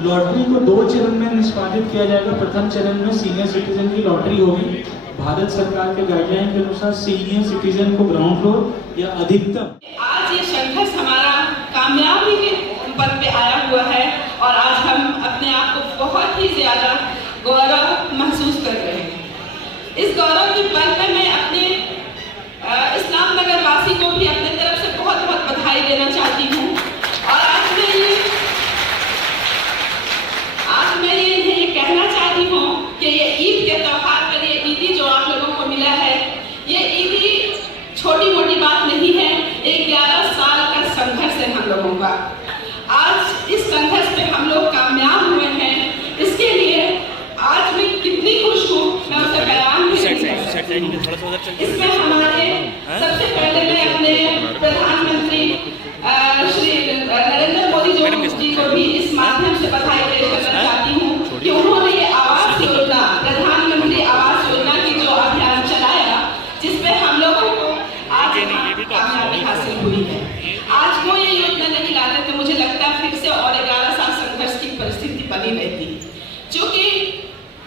Lottery को 2 चरण में निष्पादित किया जाएगा। प्रथम चरण में सीनियर सिटीजन की लॉटरी होगी। भारत सरकार के गाइडलाइन के अनुसार सीनियर सिटीजन को ग्राउंड फ्लोर या अधिकतम। आज ये संघर्ष हमारा कामयाबी के पद पे आया हुआ है और आज हम अपने आप को बहुत ही ज्यादा गौरव महसूस कर रहे हैं। इस गौरव के पल में मैं अपने इस्लाम नगर वासी को भी अपने तरफ से बहुत बहुत बधाई देना चाहती हूँ। और आज मैं ये कहना चाहती हूँ कि ये ईद के त्योहार पर ये ईदी जो आप लोगों को मिला है, ये ईदी छोटी मोटी बात नहीं है। एक 11 साल का संघर्ष है हम लोगों का। आज इस संघर्ष में हम लोग कामयाब हुए हैं। इसके लिए आज मैं कितनी खुश हूँ मैं उसे बयान नहीं कर सकती। इसमें हमारे सबसे पहले मैं अपने प्रधानमंत्री श्री नरेंद्र मोदी जी को भी इस माध्यम से बधाई पेश करना चाहती हूँ कि उन्होंने ये आवास योजना, प्रधानमंत्री आवास योजना की जो अभियान चलाया, जिसमें हम लोगों को आज कामयाबी हासिल हुई है। आज वो ये योजना नहीं लाते तो मुझे लगता फिर से और 11 साल संघर्ष की परिस्थिति बनी रहती। क्योंकि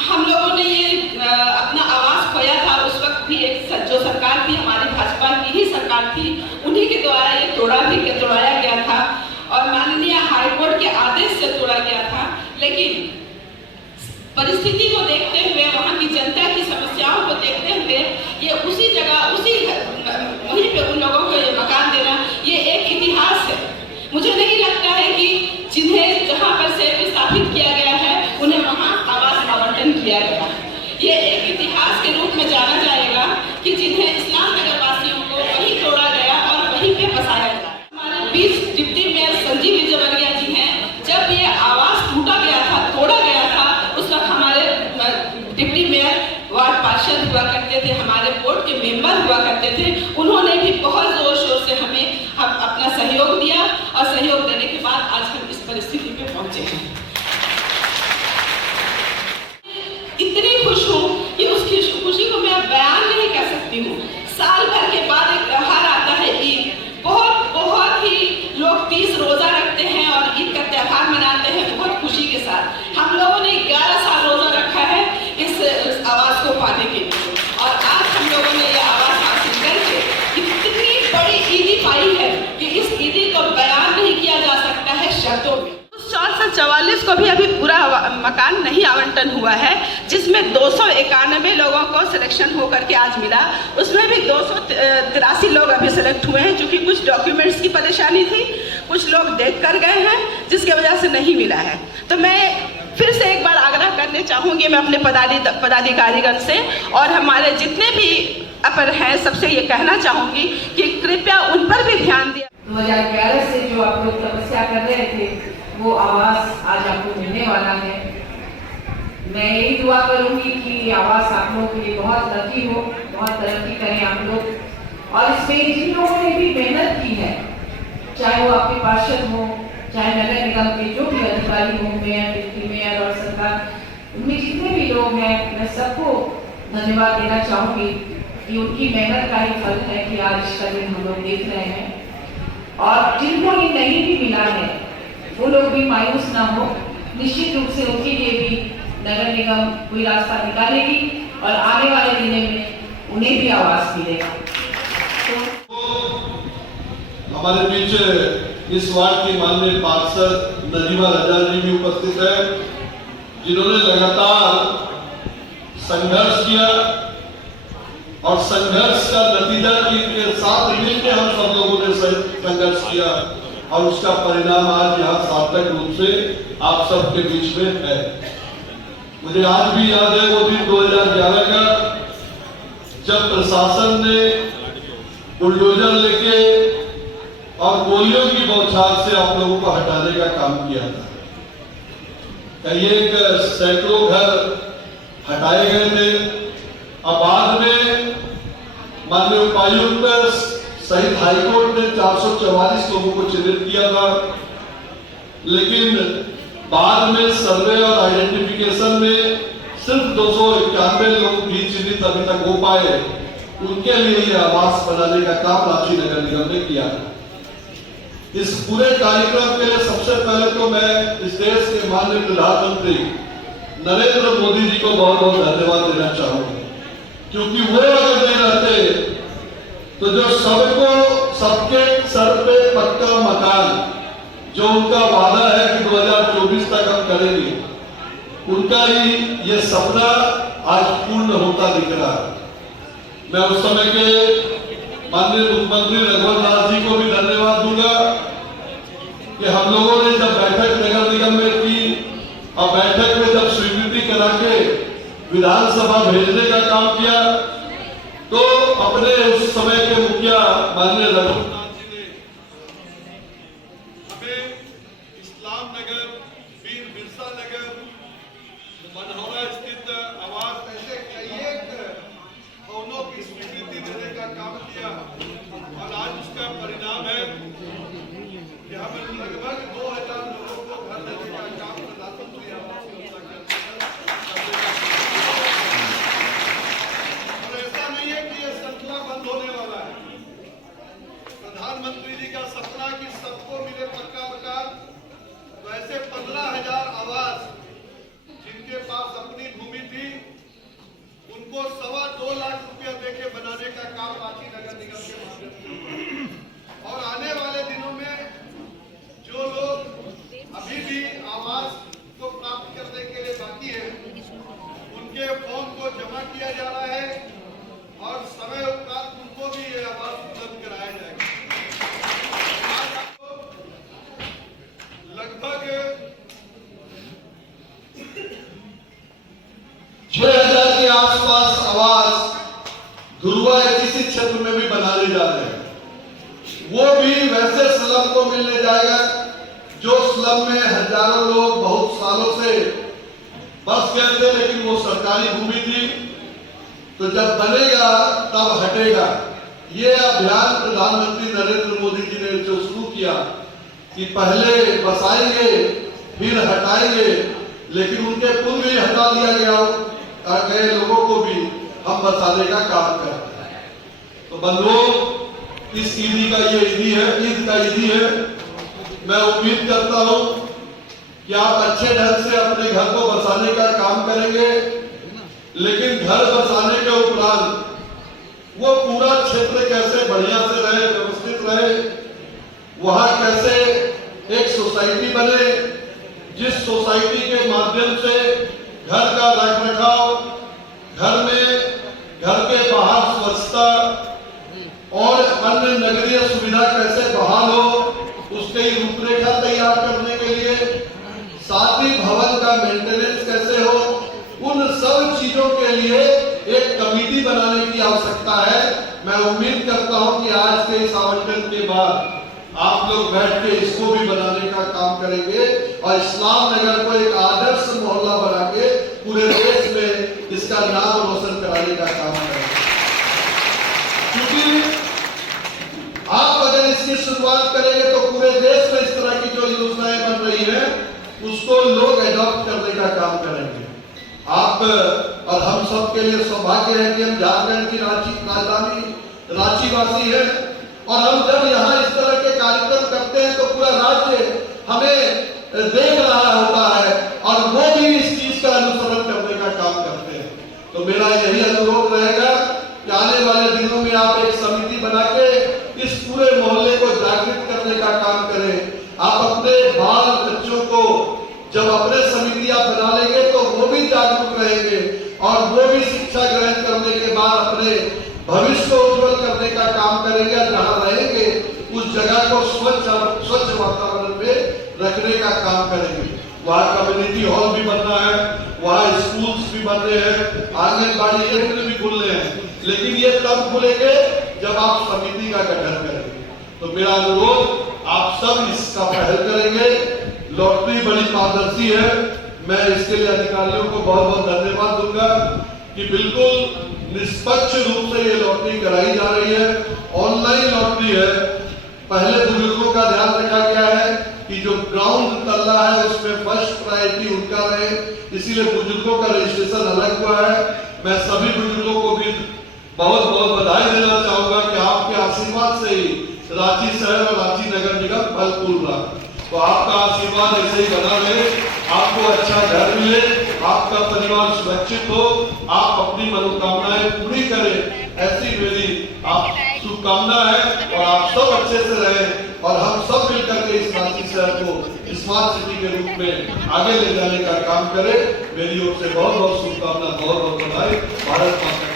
हम लोगों ने ये अपना आवास खोया था, उस वक्त भी एक जो सरकार थी, हमारी भाजपा की ही सरकार थी, उन्हीं के द्वारा ये तोड़ाया गया था और माननीय हाईकोर्ट के आदेश से तोड़ा गया था। लेकिन परिस्थिति को देखते हुए, वहाँ की जनता की समस्याओं को देखते हुए, ये उसी जगह वहीं पे उन लोगों को ये मकान देना, ये एक इतिहास है। मुझे नहीं लगता है कि जिन्हें जहाँ पर से विस्थापित किया गया है उन्हें वहाँ आवास आवंटन किया गया। ये एक इतिहास के रूप में जाना जाएगा कि जिन्हें इस्लाम नगर वासियों को वहीं तोड़ा गया और वहीं पे बसाया गया। हमारे बीच डिप्टी मेयर संजीव विजयवर्गीय जी हैं। जब ये आवास टूटा गया था, तोड़ा गया था, उस वक्त हमारे डिप्टी मेयर वार्ड पार्षद हुआ करते थे, हमारे बोर्ड के मेंबर हुआ करते थे। उन्होंने भी बहुत जोर शोर से हमें अपना सहयोग दिया और सहयोग देने के बाद आज हम इस परिस्थिति पे पहुंचे हैं। इतनी खुश हूँ कि उसकी खुशी को मैं बयान नहीं कर सकती हूँ। साल भर के बाद एक त्योहार आता है ईद। बहुत ही लोग 30 रोजा रखते हैं और ईद का त्योहार मनाते हैं बहुत खुशी के साथ। हम लोगों ने 11 साल रोजा रखा है इस आवास को पाने के लिए और आज हम लोगों ने ये आवास हासिल करके इतनी बड़ी ईदी पाई है कि इस ईदी को बयान नहीं किया जा सकता है शब्दों में। 444 को भी अभी पूरा मकान नहीं आवंटन हुआ है, जिसमें 291 लोगों को सिलेक्शन होकर के आज मिला। उसमें भी 283 लोग अभी सिलेक्ट हुए हैं, क्योंकि कुछ डॉक्यूमेंट्स की परेशानी थी, कुछ लोग देख कर गए हैं, जिसकी वजह से नहीं मिला है। तो मैं फिर से एक बार आग्रह करने चाहूँगी मैं अपने पदाधिकारीगण से और हमारे जितने भी अपर हैं सबसे ये कहना चाहूँगी कि कृपया उन पर भी ध्यान दिया। 2011 से जो आप लोग तपस्या कर रहे थे वो आवास आज आपको मिलने वाला है। मैं यही दुआ करूंगी कि आवास आप लोगों के लिए बहुत लकी हो, बहुत तरक्की करें आप लोग। और इसमें जिन लोगों ने भी मेहनत की है, चाहे वो आपके पार्षद हो, चाहे नगर निगम के जो भी अधिकारी हो, मेयर, डिप्टी मेयर और सरकार, उनमें जितने भी लोग हैं, मैं सबको धन्यवाद देना चाहूँगी कि उनकी मेहनत का ही फल है कि आज इसका दिन हम लोग देख रहे हैं। और जिनको ये नहीं भी मिला है वो लोग भी मायूस ना हो। निश्चित रूप से उनके लिए भी नगर निगम कोई रास्ता निकालेगी और आने वाले दिनों में उन्हें भी आवास मिलेगा। हमारे बीच इस वार्ड की माननीय पार्षद नजीमा रजा जी भी उपस्थित है, जिन्होंने लगातार संघर्ष किया और संघर्ष का नतीजा के साथ मिलकर हम सब लोगों ने संघर्ष किया और उसका परिणाम आज यहाँ सार्थक रूप से आप सबके बीच में है। मुझे आज भी याद है वो दिन 2011 का, जब प्रशासन ने बुलडोजर लेके और गोलियों की बौछार से आप लोगों को हटाने का काम किया था। एक सैकड़ों घर हटाए गए थे। अब बाद में माननीय उपायुक्त सहित हाईकोर्ट ने 444 लोगों को चिन्हित किया था, लेकिन बाद में सर्वे और आइडेंटिफिकेशन में सिर्फ 291 लोग भी चिन्हित अभी तक हो पाए। उनके लिए ये आवास बनाने का काम रांची नगर निगम ने किया। इस पूरे कार्यक्रम के लिए सबसे पहले तो मैं इस देश के माननीय प्रधानमंत्री नरेंद्र मोदी जी को बहुत बहुत धन्यवाद देना चाहूंगा, क्योंकि वो अगर नहीं रहते तो जो सबके सर पे पक्का मकान जो उनका वादा है कि 2024 तक हम करेंगे, उनका ही ये सपना आज पूर्ण होता दिख रहा है। मैं उस समय के माननीय मुख्यमंत्री रघुवर दास जी को भी धन्यवाद दूंगा कि हम लोगों ने जब बैठक नगर निगम में की और बैठक में जब स्वीकृति करा के विधानसभा भेजने का काम किया, तो अपने उस समय के मुखिया माननीय रघुवर दास जी ने हमें इस्लाम नगर, वीर बिरसा नगर, मनहौरा स्थित आवास, ऐसे कई भवनों की स्वीकृति देने का काम किया और आज उसका परिणाम है कि हमें लगभग 2000 लोगों को घर देने का काम प्रधानमंत्री आवास योजना और ऐसा नहीं है कि यह श्रृंखला बंद होने वाला है। प्रधानमंत्री जी का सपना कि सबको मिले पक्का मकान, तो ऐसे 15,000 आवास जिनके पास अपनी भूमि थी उनको 2.25 लाख रुपया देके बनाने का काम रांची नगर निगम के माध्यम से हुआ। और आने वाले दिनों में जो लोग अभी भी आवास को प्राप्त करने के लिए बाकी है, उनके फॉर्म को जमा किया जा रहा है और समय उपरांत उनको भी ये आवास उपलब्ध कराया जाएगा। आज आपको लगभग 6,000 के आसपास आवास धुरवा या किसी क्षेत्र में भी बनाने जा रहे हैं। वो भी वैसे स्लम को मिलने जाएगा जो स्लम में हजारों लोग बहुत सालों से बस गए थे, लेकिन वो सरकारी भूमि थी, तो जब बनेगा तब हटेगा। ये अभियान प्रधानमंत्री नरेंद्र मोदी जी ने जो शुरू किया कि पहले बसाएंगे फिर हटाएंगे, लेकिन उनके पुल भी हटा दिया गए लोगों को भी हम बसाने का काम करते हैं। तो बंधुओं, इस ईदी का ये ईद का ईदी है। मैं उम्मीद करता हूं कि आप अच्छे ढंग से अपने घर को बसाने का काम करेंगे, लेकिन घर बसाने के उपरांत वो पूरा क्षेत्र कैसे बढ़िया से रहे, व्यवस्थित रहे, वहां कैसे एक सोसाइटी बने जिस सोसाइटी के माध्यम से घर का रखरखाव, घर के बाहर स्वच्छता और अन्य नगरीय सुविधा कैसे बहाल हो, उसकी रूपरेखा तैयार करने के लिए, साथ ही भवन का मेंटेनेंस कैसे हो, उन सब चीजों के लिए एक कमेटी बनाने की आवश्यकता है। मैं उम्मीद करता हूं कि आज के इस आवंटन के बाद आप लोग बैठ के इसको भी बनाने का काम करेंगे और इस्लाम नगर को एक आदर्श मोहल्ला बना के पूरे देश में इसका नाम रोशन कराने का काम करेंगे। क्योंकि आप अगर इसकी शुरुआत करेंगे तो पूरे देश में इस तरह की जो योजनाएं बन रही है उसको लोग एडॉप्ट करने का काम करेंगे। आप और हम सब के लिए सौभाग्य है कि हम झारखंड की राजधानी रांची वासी है, और हम जब यहाँ इस तरह के कार्यक्रम करते हैं तो पूरा राज्य हमें देख रहा होता है और वो भी इस चीज का अनुसरण करने का काम करते हैं। तो मेरा यही अनुरोध रहेगा कि आने वाले दिनों में आप एक समिति बना के इस पूरे मोहल्ले को जागृत करने का काम करें। आप अपने बाल बच्चों को जब अपने समिति आप बना लेंगे तो वो भी जागरूक रहेंगे और वो भी शिक्षा ग्रहण करने के बाद अपने भविष्य को उज्जवल करने का काम करेंगे। जहां रहेंगे उस जगह को स्वच्छ वातावरण में रखने का काम करेंगे। वहाँ कम्युनिटी हॉल भी बनना है, वहाँ स्कूल्स भी बन रहे हैं, आंगनबाड़ी केंद्र भी खुल रहे हैं, लेकिन ये तब खुलेंगे जब आप समिति का गठन करेंगे। तो मेरा अनुरोध, आप सब इसका पहल करेंगे। लॉटरी बड़ी पारदर्शी है, मैं इसके लिए अधिकारियों को बहुत बहुत धन्यवाद दूंगा कि बिल्कुल निष्पक्ष रूप से ये लॉटरी कराई जा रही है। ऑनलाइन लॉटरी है। पहले बुजुर्गों का ध्यान रखा गया है कि जो ग्राउंड तल्ला है उसमें फर्स्ट प्रायोरिटी उनका रहे, इसीलिए बुजुर्गों का रजिस्ट्रेशन अलग हुआ है। मैं सभी बुजुर्गों को भी बहुत बहुत बधाई देना चाहूंगा कि आपके आशीर्वाद से ही रांची शहर और रांची नगर निगम फलपूर रहा। तो आपका आशीर्वाद ऐसे ही बना रहे, आपको अच्छा घर मिले, आपका परिवार सुरक्षित हो, आप अपनी मनोकामनाएं पूरी करें, ऐसी मेरी आप शुभकामना है। और आप सब अच्छे से रहें और हम सब मिलकर के इस रांची शहर को स्मार्ट सिटी के रूप में आगे ले जाने का काम करें। मेरी ओर से बहुत बहुत शुभकामना, बहुत बहुत बधाई। भारत माता की।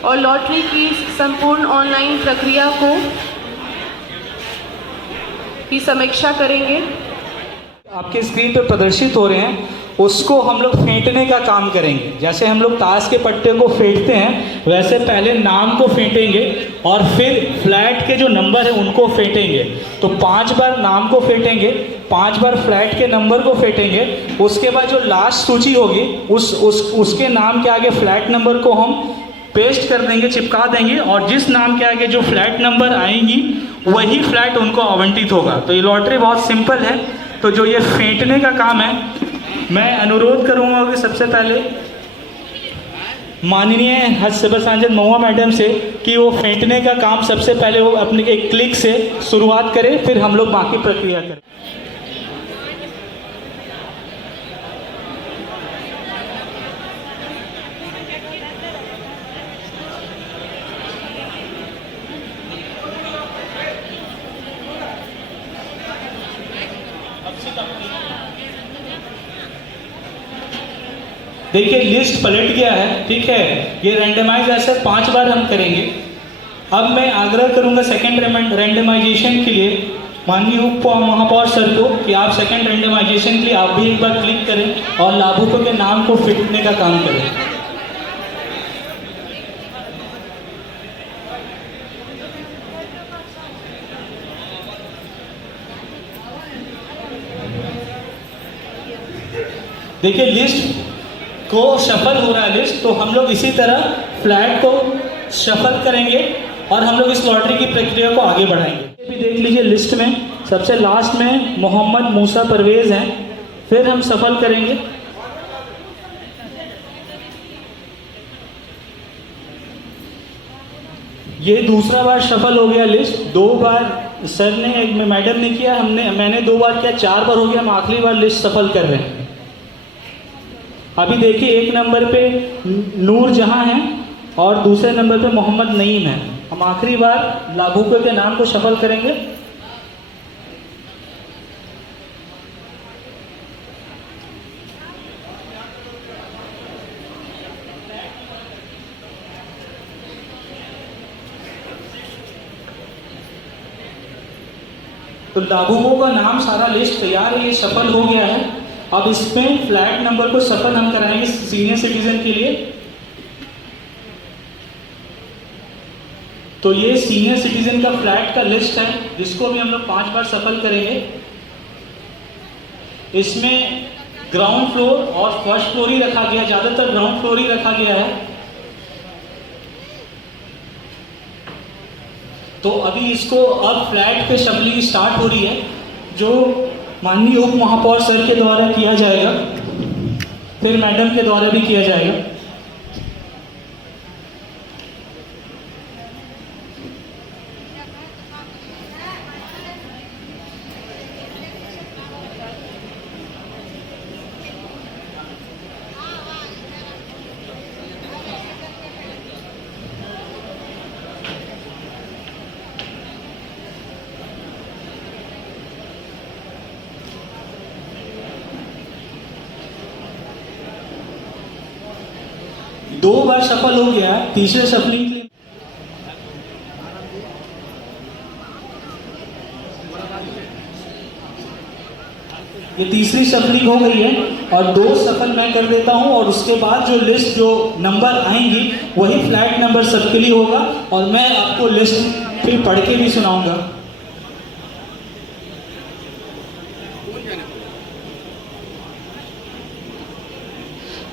और लॉटरी की संपूर्ण ऑनलाइन प्रक्रिया को की समीक्षा करेंगे। आपके स्क्रीन पर प्रदर्शित हो रहे हैं, उसको हम लोग फेंटने का काम करेंगे। जैसे हम लोग ताश के पट्टे को फेंटते हैं, वैसे पहले नाम को फेंटेंगे और फिर फ्लैट के जो नंबर है उनको फेंटेंगे। तो 5 बार नाम को फेंटेंगे, 5 बार फ्लैट के नंबर को फेंटेंगे। उसके बाद जो लास्ट सूची होगी उसके नाम के आगे फ्लैट नंबर को हम पेस्ट कर देंगे, चिपका देंगे, और जिस नाम के आगे जो फ्लैट नंबर आएंगी वही फ्लैट उनको आवंटित होगा। तो ये लॉटरी बहुत सिंपल है। तो जो ये फेंटने का काम है, मैं अनुरोध करूंगा कि सबसे पहले माननीय हस्तबल सांसद महुआ मैडम से कि वो फेंटने का काम सबसे पहले वो अपने एक क्लिक से शुरुआत करें, फिर हम लोग बाकी प्रक्रिया करें। देखिए लिस्ट पलट गया है, ठीक है। ये रैंडमाइज ऐसे 5 बार हम करेंगे। अब मैं आग्रह करूंगा सेकंड रैंडमाइजेशन के लिए माननीय उप महापौर सर को कि आप सेकंड रैंडमाइजेशन के लिए आप भी एक बार क्लिक करें और लाभुकों के नाम को फेंटने का काम करें। देखिए लिस्ट को शफल हो रहा है लिस्ट, तो हम लोग इसी तरह फ्लैट को शफल करेंगे और हम लोग इस लॉटरी की प्रक्रिया को आगे बढ़ाएंगे। भी देख लीजिए लिस्ट में सबसे लास्ट में मोहम्मद मूसा परवेज हैं, फिर हम सफल करेंगे। ये दूसरा बार शफल हो गया लिस्ट। 2 बार सर ने मैडम ने किया, मैंने 2 बार किया, 4 बार हो गया। हम आखिरी बार लिस्ट सफल कर रहे हैं। अभी देखिए 1 नंबर पे नूर जहां है और दूसरे नंबर पे मोहम्मद नईम है। हम आखिरी बार लाभुकों के नाम को शफल करेंगे। तो लाभुकों का नाम सारा लिस्ट तैयार है, ये सफल हो गया है। अब इसमें फ्लैट नंबर को सफल हम कराएंगे सीनियर सिटीजन के लिए। तो ये सीनियर सिटीजन का फ्लैट का लिस्ट है, जिसको भी हम लोग 5 बार सफल करेंगे। इसमें ग्राउंड फ्लोर और फर्स्ट फ्लोर ही रखा गया, ज्यादातर ग्राउंड फ्लोर ही रखा गया है। तो अभी इसको अब फ्लैट पे शफलिंग स्टार्ट हो रही है, जो माननीय उप महापौर सर के द्वारा किया जाएगा, फिर मैडम के द्वारा भी किया जाएगा। दो बार सफल हो गया, तीसरे सफलिंग के लिए ये तीसरी सफलिंग हो गई है और 2 सफल मैं कर देता हूं। और उसके बाद जो लिस्ट जो नंबर आएंगी वही फ्लैट नंबर सबके लिए होगा और मैं आपको लिस्ट फिर पढ़ के भी सुनाऊंगा।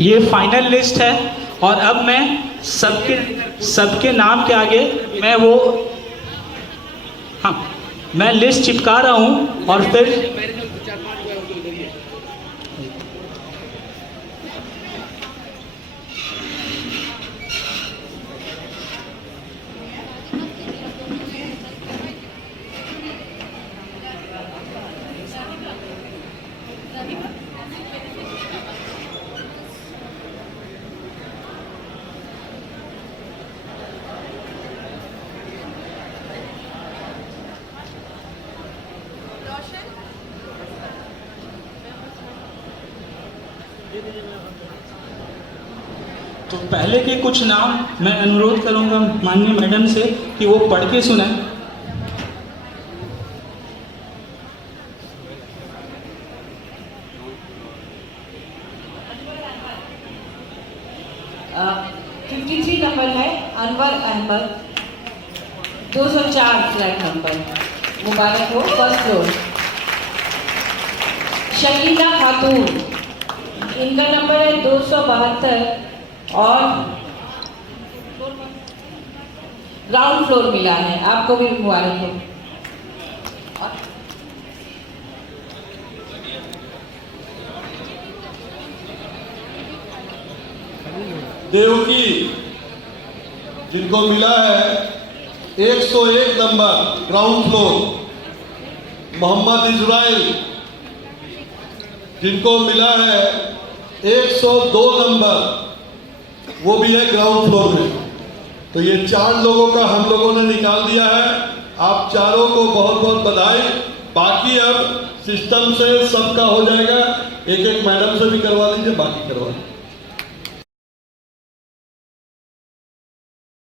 ये फाइनल लिस्ट है और अब मैं सबके नाम के आगे मैं मैं लिस्ट चिपका रहा हूँ और फिर तो पहले के कुछ नाम मैं अनुरोध करूंगा माननीय मैडम से कि वो पढ़ के सुनाएं। $53 नंबर है अनवर अहमद, 204 फ्लैट नंबर, मुबारक हो, फर्स्ट फ्लोर। शकीला खातून, इनका नंबर है 272 और ग्राउंड फ्लोर मिला है, आपको भी मुबारक हो। देवकी, जिनको मिला है 101 number ground floor. Mohammad Israel, जिनको मिला है 102 नंबर, वो भी है ग्राउंड फ्लोर में। तो ये 4 लोगों का हम लोगों ने निकाल दिया है। आप चारों को बहुत बहुत बधाई। बाकी अब सिस्टम से सबका हो जाएगा, एक एक मैडम से भी करवा लीजिए, बाकी करवा लीजिए।